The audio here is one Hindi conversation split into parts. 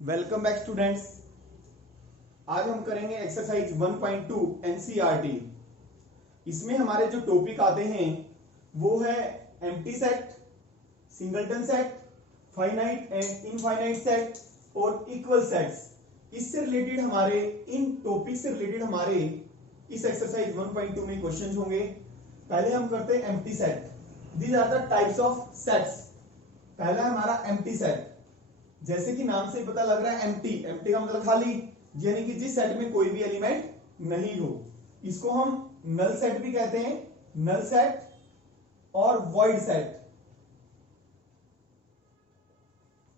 Welcome back students. आज हम करेंगे एक्सरसाइज 1.2 एनसीईआरटी। इसमें हमारे जो टॉपिक आते हैं वो है empty set, singleton set, finite and infinite set और इक्वल सेट्स। इससे रिलेटेड हमारे इन टॉपिक से रिलेटेड हमारे इस एक्सरसाइज 1.2 में क्वेश्चंस होंगे। पहले हम करते हैं empty set. These are the types of sets. पहला हमारा एम्प्टी सेट, जैसे कि नाम से पता लग रहा है एम्प्टी, एम्प्टी का मतलब खाली, यानी कि जिस सेट में कोई भी एलिमेंट नहीं हो। इसको हम नल सेट भी कहते हैं, नल सेट और void set.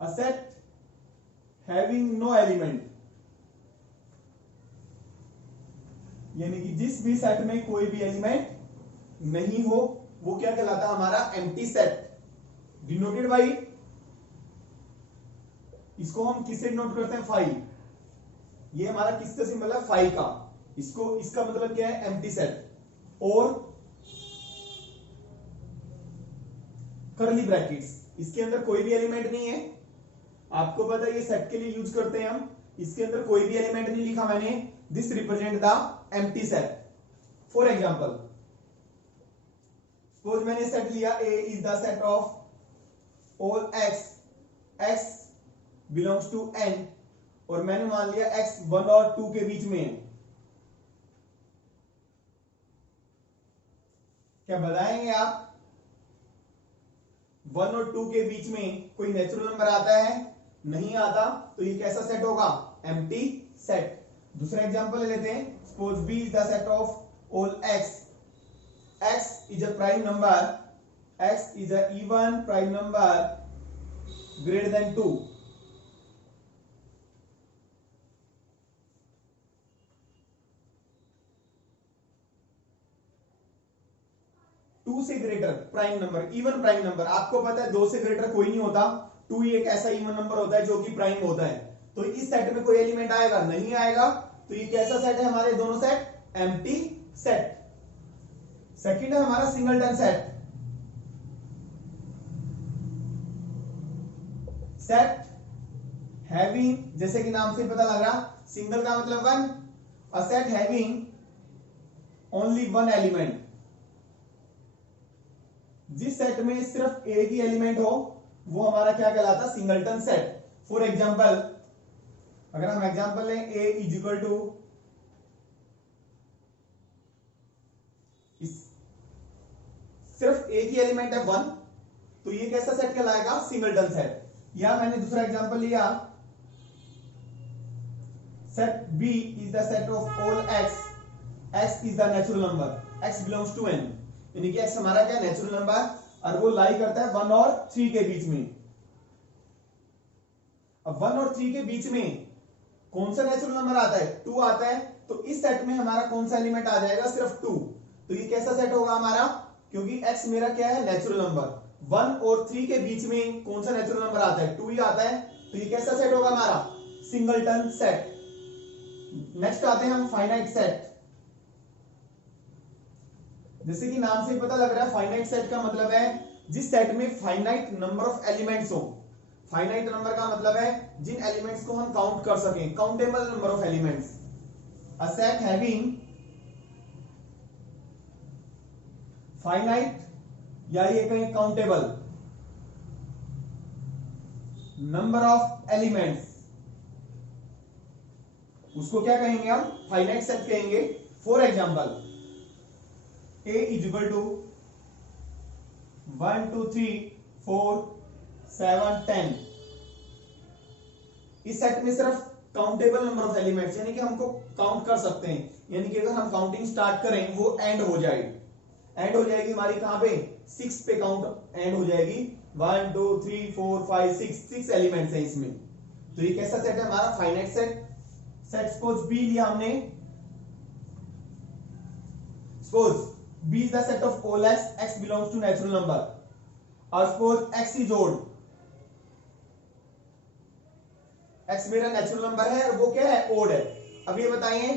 A set having no element, यानी कि जिस भी सेट में कोई भी एलिमेंट नहीं हो वो क्या कहलाता है, हमारा एम्प्टी सेट। डिनोटेड बाई, इसको हम किससे नोट करते हैं, फाइव। ये हमारा किसका सिंबल है, फाइव का। इसको इसका मतलब क्या है, एम्प्टी सेट। और करली ब्रैकेट्स, इसके अंदर कोई भी एलिमेंट नहीं है। आपको पता है ये सेट के लिए यूज करते हैं हम। इसके अंदर कोई भी एलिमेंट नहीं लिखा मैंने। This represent the empty set. For example, suppose मैंने सेट लिया A is the set of all x, x belongs to N, और मैंने मान लिया x 1 और 2 के बीच में है। क्या बताएंगे आप, 1 और 2 के बीच में कोई नेचुरल नंबर आता है? नहीं आता, तो ये कैसा सेट होगा, एम्प्टी सेट। दूसरा एग्जांपल ले लेते हैं। Suppose b is the set of all x, x is a prime number, x is a even prime number greater than 2। Two से greater prime number, even prime number. आपको पता है 2 से ग्रेटर कोई नहीं होता, 2 ही एक ऐसा इवन नंबर होता है जो कि प्राइम होता है। तो इस सेट में कोई एलिमेंट आएगा नहीं आएगा, तो ये कैसा सेट है, हमारे दोनों सेट एम्प्टी सेट। सेकंड है हमारा सिंगलटन सेट। सेट हैविंग, जैसे कि नाम से पता लग रहा, सिंगल का मतलब वन, अ set having only one element. जिस सेट में सिर्फ एक ही एलिमेंट हो वो हमारा क्या कहलाता है, सिंगलटन सेट। फॉर एग्जांपल, अगर हम एग्जांपल लें a इज इक्वल टू, सिर्फ एक ही एलिमेंट है 1, तो ये कैसा सेट कहलाएगा, सिंगलटन सेट। या मैंने दूसरा एग्जांपल लिया, set b is the set of all x, x is the natural number, x belongs to n, यानी कि x हमारा क्या, नेचुरल नंबर, और वो लाई करता है 1 और 3 के बीच में। अब 1 और 3 के बीच में कौन सा नेचुरल नंबर आता है, 2 आता है। तो इस सेट में हमारा कौन सा एलिमेंट आ जाएगा, सिर्फ 2। तो ये कैसा सेट होगा हमारा, क्योंकि x मेरा क्या है, नेचुरल नंबर। 1 और 3 के बीच में कौन सा नेचुरल नंबर आता है, 2 ही आता है। तो ये कैसा सेट होगा हमारा, सिंगलटन सेट। नेक्स्ट आते हैं हम फाइनाइट सेट। जैसे कि नाम से ही पता लग रहा है, फाइनाइट सेट का मतलब है जिस सेट में फाइनाइट नंबर ऑफ एलिमेंट्स हो। फाइनाइट नंबर का मतलब है जिन एलिमेंट्स को हम काउंट कर सकें, countable number of elements. A set having finite, या ये कहें काउंटेबल नंबर ऑफ एलिमेंट्स, उसको क्या कहेंगे हम, फाइनाइट सेट कहेंगे। For example, a is equal to 1 2 3 4 7 10। इस सेट में सिर्फ काउंटेबल नंबर ऑफ एलिमेंट्स, यानी कि हमको काउंट कर सकते हैं, यानी कि अगर हम काउंटिंग स्टार्ट करें वो एंड हो जाएगी। एंड हो जाएगी हमारी कहां पे, 6 पे काउंट एंड हो जाएगी। 1 2 3 4 5 6 एलिमेंट्स है इसमें। तो ये कैसा सेट है हमारा, finite set. Set suppose B लिया हमने, suppose b is the set of all x belongs to natural number, और suppose x is odd, x मेरा नेचुरल नंबर है और वो क्या है, ओड है। अब ये बताइए,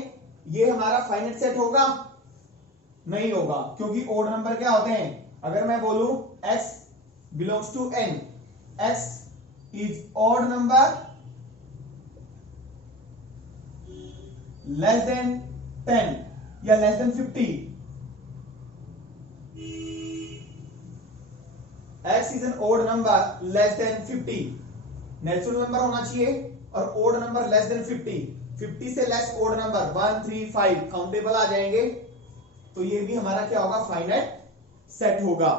ये हमारा फाइनाइट सेट होगा, नहीं होगा, क्योंकि ओड नंबर क्या होते हैं। अगर मैं बोलूं x belongs to n, x is odd number less than 10 या less than 50, x is an odd number less than 50, natural number होना चाहिए और ओड नंबर लेस देन 50, 50 से लेस ओड नंबर 1 3 5 काउंटेबल आ जाएंगे, तो ये भी हमारा क्या होगा, फाइनाइट सेट होगा।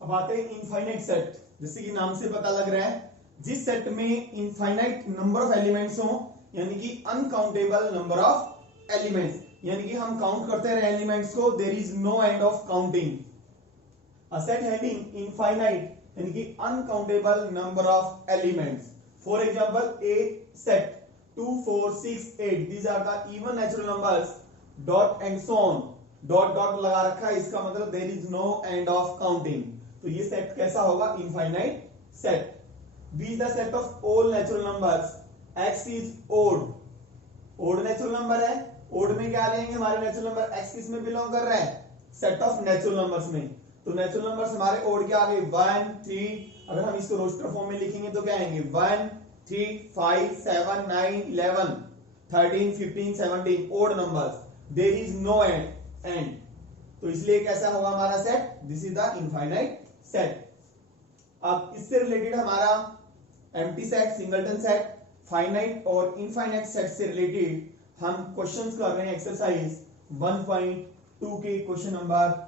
अब आते हैं इनफाइनाइट सेट। जैसे कि नाम से पता लग रहा है, जिस सेट में इनफाइनाइट नंबर ऑफ एलिमेंट्स हो, यानी कि अनकाउंटेबल नंबर ऑफ एलिमेंट्स, यानी कि हम काउंट करते रहे एलिमेंट्स को, there is no end of counting. A set having infinite यानी कि uncountable number of elements. For example a set 2 4 6 8 these are the even natural numbers dot and so on, dot dot लगा रखा है, इसका मतलब there is no end of counting. तो ये सेट कैसा होगा, infinite set. B is the set of all natural numbers, x is odd, odd natural number है, ओड में क्या आ जाएंगे हमारे नेचुरल नंबर, एक्स किस में बिलोंग कर रहा है, सेट ऑफ नेचुरल नंबर्स में। तो नेचुरल नंबर्स हमारे ओड के आगे 1 3, अगर हम इसको रोस्टर फॉर्म में लिखेंगे तो क्या आएंगे 1 3 5 7 9 11 13 15 17 odd numbers, there is no end. तो इसलिए कैसा होगा हमारा set, this is the infinite set. अब इससे रिलेटेड हमारा empty set, singleton set, finite और इनफाइनाइट सेट से रिलेटेड हम क्वेश्चंस कर रहे हैं एक्सरसाइज 1.2 के क्वेश्चन नंबर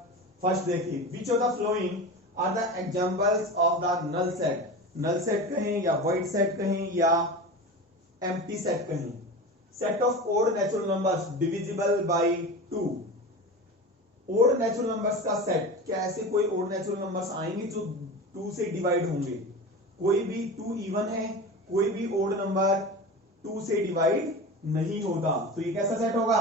फर्स्ट देखिए, which of the following are the examples of the null set. Null set कहें या वॉइड सेट कहें या एम्प्टी सेट कहें। Set of odd natural numbers divisible by 2। Odd natural numbers का सेट, क्या ऐसे कोई ओड नेचुरल नंबर्स आएंगे जो 2 से डिवाइड होंगे? कोई भी 2 इवन है, कोई भी ओड नंबर 2 से डिवाइड नहीं होता, तो ये कैसा सेट होगा,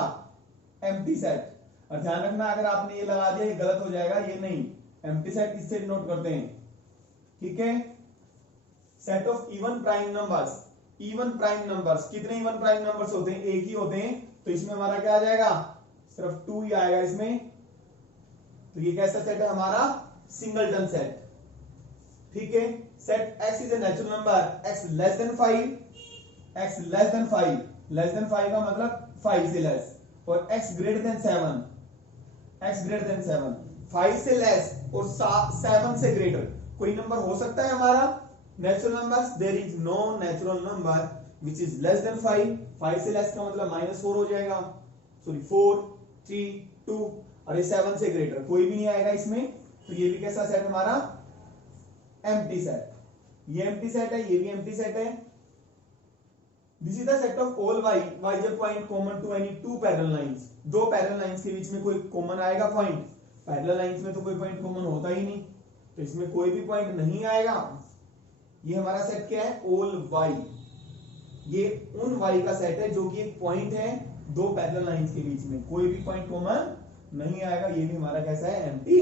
एम्प्टी सेट। और ध्यान रखना, अगर आपने ये लगा दिया ये गलत हो जाएगा, ये नहीं, एम्प्टी सेट इससे नोट करते हैं, ठीक है। Set of even prime numbers, even prime numbers, कितने इवन प्राइम नंबर्स होते हैं, एक ही होते हैं, तो इसमें हमारा क्या आ जाएगा, सिर्फ 2 ही आएगा इसमें। तो ये कैसा सेट है हमारा, सिंगलटन सेट, ठीक है। Set x is a natural number, x less than 5, x less than 5, less than 5 का मतलब 5 से लेस, और x greater than 7, x greater than 7, 5 से लेस और 7 से ग्रेटर कोई नंबर हो सकता है हमारा natural numbers, there is no natural number which is less than 5, 5 से लेस का मतलब -4 हो जाएगा, सॉरी 4 3 2, और ये 7 से ग्रेटर कोई भी नहीं आएगा इसमें, तो ये भी कैसा सेट हमारा, एम्प्टी सेट। ये एम्प्टी सेट है, ये भी एम्प्टी सेट है। This is the set of all y is a point common to any 2 parallel lines. दो पैरेलल लाइंस के बीच में कोई कॉमन आएगा पॉइंट, पैरेलल लाइंस में तो कोई पॉइंट कॉमन होता ही नहीं, तो इसमें कोई भी पॉइंट नहीं आएगा। ये हमारा सेट क्या है, ऑल y, ये उन y का सेट है जो कि एक पॉइंट है दो पैरेलल लाइंस के बीच में, कोई भी पॉइंट कॉमन नहीं आएगा, ये भी हमारा कैसा है, एम्प्टी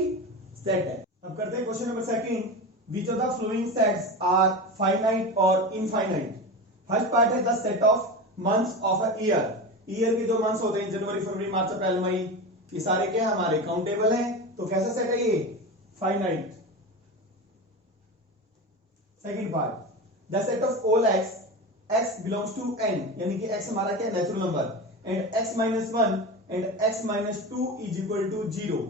सेट है। अब करते हैं question number second, which of the following sets are finite or infinite? First part है the set of months of a year. Year के जो मंथ्स होते हैं जनवरी फरवरी मार्च अप्रैल मई, ये सारे क्या है हमारे काउंटेबल हैं, तो कैसा सेट है ये, finite. Second part the set of all x, x belongs to n, यानी कि x हमारा क्या है, natural number, and x minus 1 and x minus 2 is equal to 0,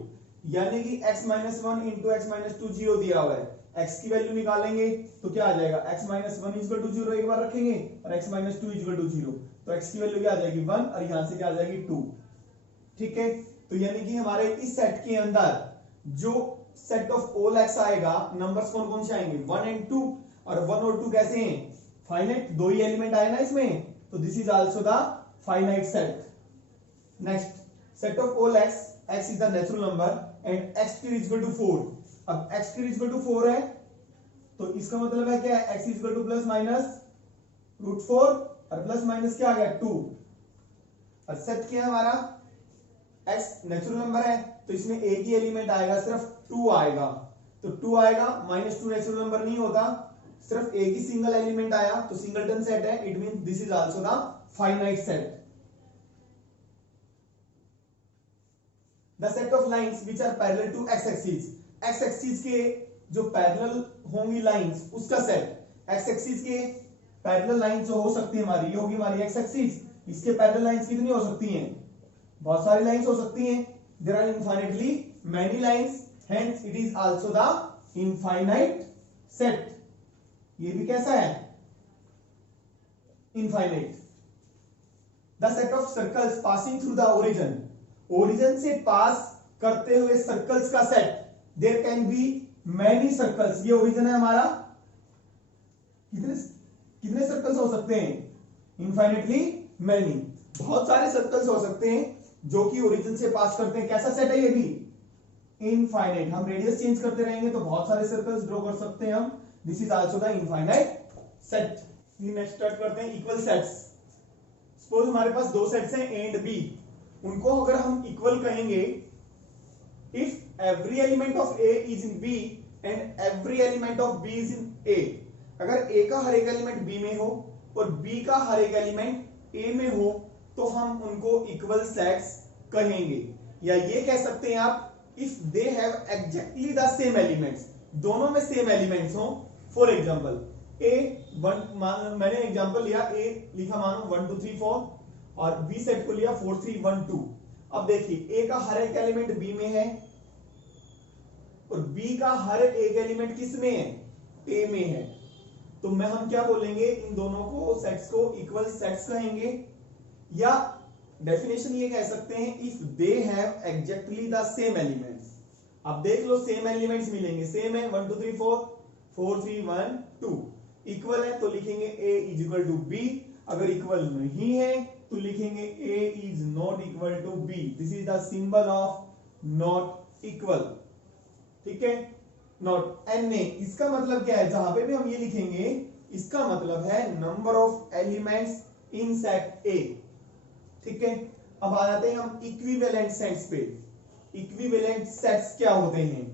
यानी कि x minus 1 into x minus 2 0 दिया हुआ है, x की वैल्यू निकालेंगे तो क्या आ जाएगा, x minus 1 इक्वल टू 0 एक बार रखेंगे और x minus 2 इक्वल टू 0, तो x की वैल्यू क्या आ जाएगी 1 और यहां से क्या आ जाएगी 2, ठीक है। तो यानी कि हमारे इस सेट के अंदर जो सेट ऑफ ऑल x आएगा, नंबर्स कौन कौन से आएंगे, 1 एंड 2, और 1 और 2 कैसे हैं, फाइनाइट, दो ही एलिमेंट आए ना इसमें, तो this is also the finite set. Next set of all x, x is the natural number and x is equal to 4। अब x is equal to 4 है, तो इसका मतलब है क्या है, x is equal to plus minus √4 और प्लस माइनस क्या आ गया 2, और सेट क्या है हमारा, x नेचुरल नंबर है, तो इसमें एक ही एलिमेंट आएगा, सिर्फ 2 आएगा, तो 2 आएगा, -2 नेचुरल नंबर नहीं होता, सिर्फ एक ही सिंगल एलिमेंट आया, तो सिंगलटन सेट है, it means this is also the finite set. The set of lines which are parallel to x axis, x axis के जो पैरेलल होंगी लाइंस उसका सेट, x axis के पैरेलल लाइन जो हो सकती है हमारी, ये होगी हमारी एक्स एक्सिस, इसके पैरेलल लाइंस कितनी हो सकती हैं? बहुत सारी लाइंस हो सकती हैं। There are infinitely many lines, hence it is also the infinite set. ये भी कैसा है? Infinite. The set of circles passing through the origin, origin से पास करते हुए सर्कल्स का set. There can be many circles, ये ओरिजिन है हमारा, कितने कितने सर्कल्स हो सकते हैं? इनफाइनाइटली मैनी, बहुत सारे सर्कल्स हो सकते हैं जो कि ओरिजिन से पास करते हैं। कैसा सेट है ये भी? इनफाइनाइट। हम रेडियस चेंज करते रहेंगे तो बहुत सारे सर्कल्स ड्रॉ कर सकते हैं हम। This is also the infinite set. Next start करते हैं इक्वल सेट्स। सपोज हमारे पास दो सेट्स हैं ए एंड बी, उनको अगर हम इक्वल कहेंगे, if every element of A is in B and every element of B is in A, अगर ए का हर एक एलिमेंट बी में हो और बी का हर एक एलिमेंट ए में हो तो हम उनको इक्वल सेट्स कहेंगे। या ये कह सकते हैं आप, if they have exactly the same elements, दोनों में सेम एलिमेंट्स हो। फॉर एग्जांपल ए वन, मैंने एग्जांपल लिया, ए लिखा मानो 1 2 3 4 और बी सेट को लिया 4 3 1 2। अब देखिए ए का हर एक एलिमेंट बी में है और बी का हर एक एलिमेंट किस में है? ए में है। तो हम क्या बोलेंगे? इन दोनों को सेट्स को इक्वल सेट्स कहेंगे। या डेफिनेशन ये कह सकते हैं, if they have exactly the same elements. अब देख लो सेम एलिमेंट्स मिलेंगे, सेम है 1 2 3 4 4 3 1 2, इक्वल है तो लिखेंगे A is equal to B. अगर इक्वल नहीं है तो लिखेंगे A is not equal to B. This is the symbol of not equal. ठीक है, नॉट एन ए, इसका मतलब क्या है? जहां पे भी हम ये लिखेंगे इसका मतलब है number of elements in set ए। ठीक है, अब आ जाते हैं हम इक्विवेलेंट सेट्स पे। इक्विवेलेंट सेट्स क्या होते हैं?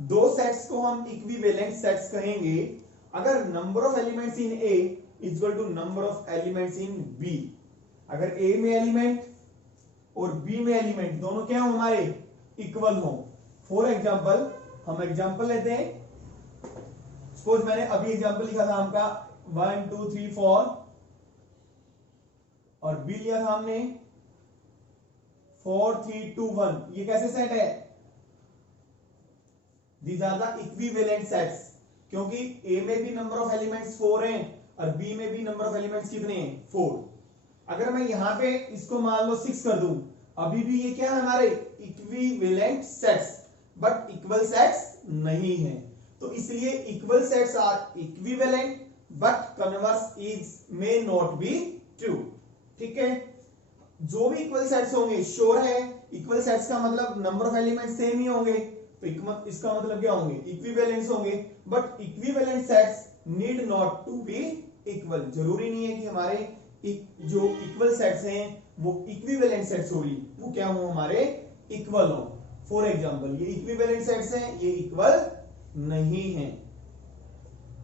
दो सेट्स को हम इक्विवेलेंट सेट्स कहेंगे अगर number of elements in A is equal to number of elements in B. अगर ए में एलिमेंट और बी में एलिमेंट दोनों क्या हो हमारे? इक्वल हो। फॉर एग्जांपल हम एग्जांपल लेते हैं, सपोज मैंने अभी एग्जांपल लिखा था हमका 1 2 3 4 और बी लिया था हमने 4 3 2 1। ये कैसे सेट है? These are the equivalent sets, क्योंकि ए में भी नंबर ऑफ एलिमेंट्स 4 हैं और बी में भी नंबर ऑफ एलिमेंट्स कितने हैं? 4। अगर मैं यहां पे इसको मान लो 6 कर दूं, अभी भी ये क्या है हमारे? Equivalent sets, but equal sets नहीं है। तो इसलिए equal sets are equivalent but converse is may not be true. ठीक है, जो भी इक्वल सेट्स होंगे, श्योर है इक्वल सेट्स का मतलब नंबर ऑफ एलिमेंट सेम ही होंगे, तो इसका मतलब क्या होंगे? इक्विवेलेंट्स होंगे। But equivalent sets need not to be equal, जरूरी नहीं है कि हमारे जो इक्वल सेट्स हैं वो इक्विवेलेंट सेट्स होगी, वो क्या हो? हमारे इक्वल हो। फॉर एग्जांपल ये इक्विवेलेंट सेट्स हैं, ये इक्वल नहीं है।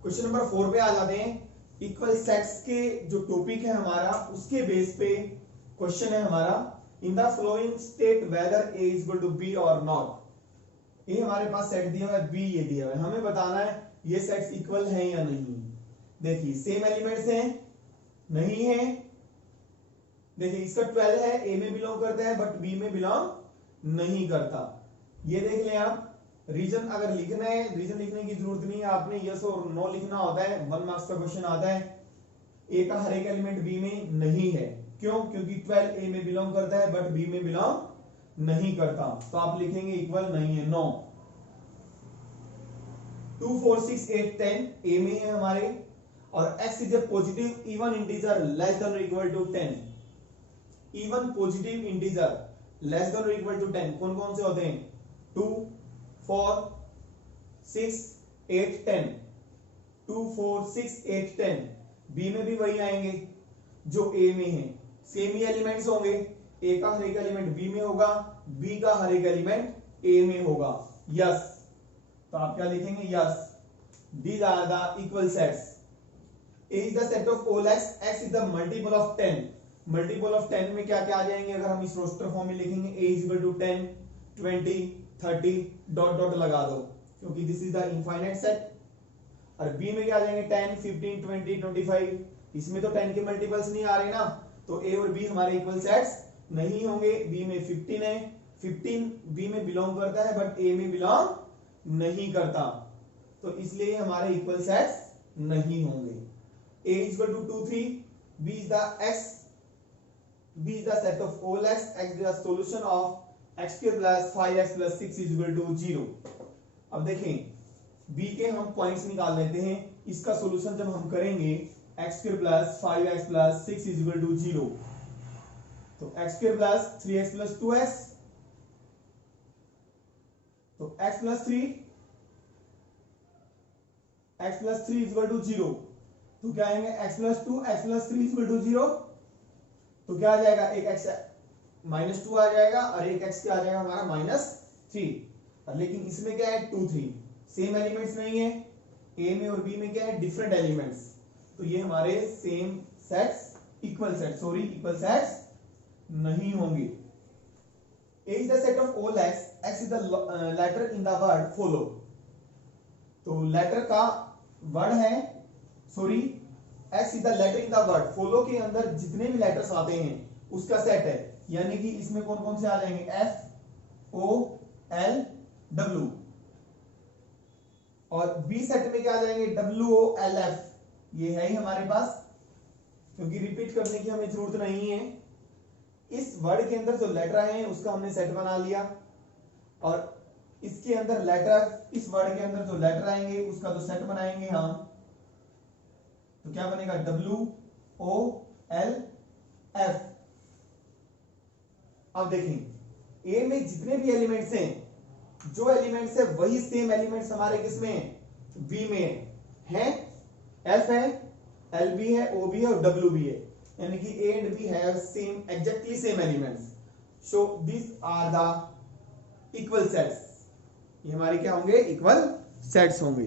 क्वेश्चन नंबर 4 पे आ जाते हैं। इक्वल सेट्स के जो टॉपिक है हमारा, उसके बेस पे क्वेश्चन है हमारा, in the following state whether A is equal to B और नॉट। ये हमारे पास सेट दिया हुआ है, बी ये दिया हुआ है, हमें बताना है ये सेट्स इक्वल हैं या नहीं। देखिए सेम एलिमेंट्स हैं, नहीं है। देखिए इसका 12 है, ए में बिलोंग करता है बट बी में बिलोंग नहीं करता। ये देख लें आप। रीजन अगर लिखना है, रीजन लिखने की जरूरत नहीं है, आपने यस और नो लिखना होता है। 1 मार्क्स का क्वेश्चन आता है। ए का हर एक एलिमेंट बी में नहीं है, क्यों? क्योंकि 12 ए में बिलोंग करता है बट बी में बिलोंग नहीं करता, तो आप लिखेंगे इक्वल नहीं है, नो। 2 4 6 8 10 ए में है हमारे, और x is a positive even integer less than और equal to 10। Even positive integer less than और इक्वल टू 10 कौन कौन से होते हैं? 2 4 6 8 10। 2 4 6 8 10 बी में भी वही आएंगे जो ए में है, सेम ही एलिमेंट्स होंगे। ए का हर एक एलिमेंट बी में होगा, बी का हर एक एलिमेंट ए में होगा। यस, तो आप क्या लिखेंगे? Yes, these are the equal sets. A is the set of all x, x is the multiple of 10। Multiple of 10 में क्या क्या आ जाएंगे? अगर हम इस रोस्टर फॉर्म में लिखेंगे a is equal to 10 20 30 dot dot लगा दो, क्योंकि this is the infinite set. और b में क्या आ जाएंगे? 10 15 20 25 इसमें तो 10 के मल्टीपल्स नहीं आ रहे ना, तो ए और बी हमारे इक्वल सेट्स नहीं होंगे। बी में 15 है, 15 बी में बिलोंग करता है बट ए में बिलोंग नहीं करता, तो इसलिए हमारे इक्वल सेट्स नहीं होंगे। a is equal to 2 3, b is the set of all x is the solution of x square plus 5x plus 6 is equal to 0। अब देखें b के हम पॉइंट्स निकाल लेते हैं। इसका सॉल्यूशन जब हम करेंगे x square plus 5x plus 6 is equal to 0, तो x square plus 3x plus 2x, तो x plus 3 is equal to 0, तो क्या आएंगे x plus 2 x plus 3 is equal to 0, तो क्या आ जाएगा, एक x -2 आ जाएगा और एक x क्या आ जाएगा हमारा -3। लेकिन इसमें क्या है 2 3 सेम एलिमेंट्स नहीं है, a में और b में क्या है डिफरेंट एलिमेंट्स, तो ये हमारे सेम सेट्स इक्वल सेट्स नहीं होंगे। a is the set of all x is the letter in the word follow, तो लेटर का वर्ड है x is the letter in the word follow के अंदर जितने भी लेटर्स आते हैं उसका सेट है, यानी कि इसमें कौन कौन से आ जाएंगे f o l w, और b सेट में क्या आ जाएंगे w o l f, ये है ही हमारे पास, क्योंकि रिपीट करने की हमें जरूरत नहीं है। इस वर्ड के अंदर जो लेटर है उसका हमने सेट बना लिया, और इसके अंदर लेटर, इस वर्ड के अंदर जो लेटर आएंगे उसका जो सेट बनाएंगे हम, तो क्या बनेगा W O L F। अब देखें A में जितने भी एलिमेंट्स हैं, जो एलिमेंट्स है वही सेम एलिमेंट्स हमारे किसमें B में है, F है, L भी है, O भी है और W भी है, यानी कि A and B have same exactly same elements, so these are the equal sets, ये हमारे क्या होंगे इक्वल सेट्स होंगे।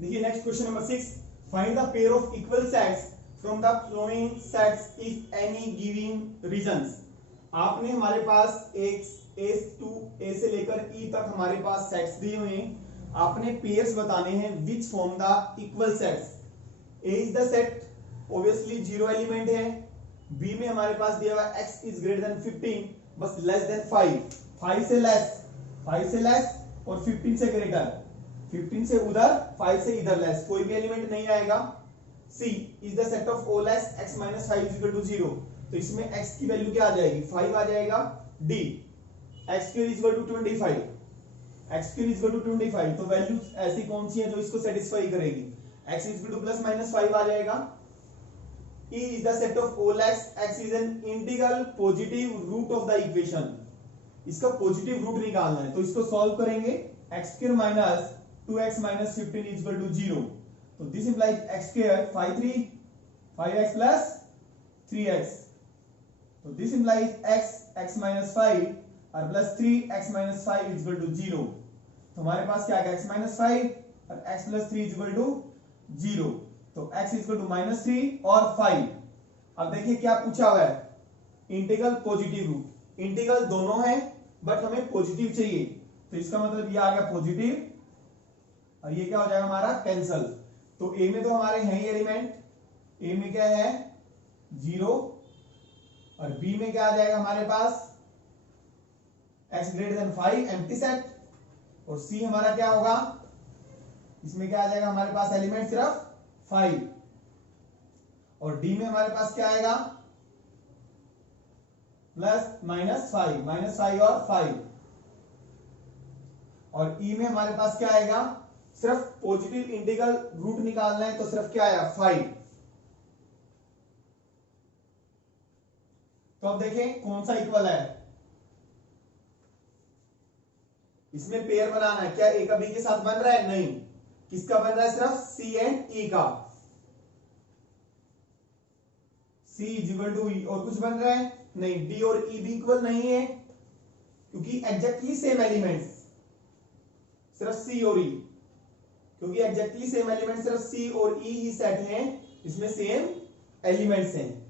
देखिए next question number 6, find the pair of equal sets from the flowing sets if any given reasons. आपने हमारे पास A से लेकर E तक हमारे पास सेट्स दिए हुए हैं, आपने पेयर्स बताने हैं which form the equal sets. A is the set, obviously 0 element है। B में हमारे पास दिया हुआ x इज ग्रेटर देन 15 बस लेस देन 5, 5 से लेस और 15 से ग्रेटर, 15 से उधर 5 से इधर लेस, कोई भी एलिमेंट नहीं आएगा। C is the set of all x minus 5 is equal to 0, तो इसमें x की वैल्यू क्या आ जाएगी 5 आ जाएगा। D x square is equal to 25, x square is equal to 25, तो वैल्यू ऐसी कौन सी है जो इसको सेटिस्फाई करेगी, x is equal to plus minus 5 आ जाएगा। E is the set of all x is an integral positive root of the equation, इसका पॉजिटिव रूट निकालना है, तो इसको सॉल्व करेंगे x square minus 2x minus 15 is equal to 0, तो this implies x square 5x plus 3x, तो दिस इंप्लाइज x minus 5 और plus 3x minus 5 is equal to 0, तो हमारे पास क्या है x minus 5 और x plus 3 is equal to 0, तो x is equal to -3 और 5। अब देखिए क्या पूछा हुआ है, इंटीग्रल पॉजिटिव रूट, इंटीग्रल दोनों है बट हमें पॉजिटिव चाहिए, तो इसका मतलब ये आ गया पॉजिटिव और ये क्या हो जाएगा हमारा कैंसल। तो A में तो हमारे हैं ही एलिमेंट, A में क्या है 0 और B में क्या आ जाएगा हमारे पास x greater than 5 empty set, और C हमारा क्या होगा, इसमें क्या आ जाएगा हमारे पास एलिमेंट सिर्फ 5, और D में हमारे पास क्या आएगा प्लस -5 और 5, और E में हमारे पास क्या आएगा, सिर्फ पॉजिटिव इंटीग्रल रूट निकालना है तो सिर्फ क्या आया 5। तो अब देखें कौन सा इक्वल है, इसमें पेयर बनाना है, क्या A का B के साथ बन रहा है, नहीं, किसका बन रहा है सिर्फ C एंड E का, C is equal to E, और कुछ बन रहा है नहीं, D और E भी इक्वल नहीं है क्योंकि एग्जैक्टली सेम एलिमेंट्स सिर्फ C और E, क्योंकि एग्जैक्टली सेम एलिमेंट सिर्फ C और E ही सेट हैं, इसमें सेम एलिमेंट्स हैं,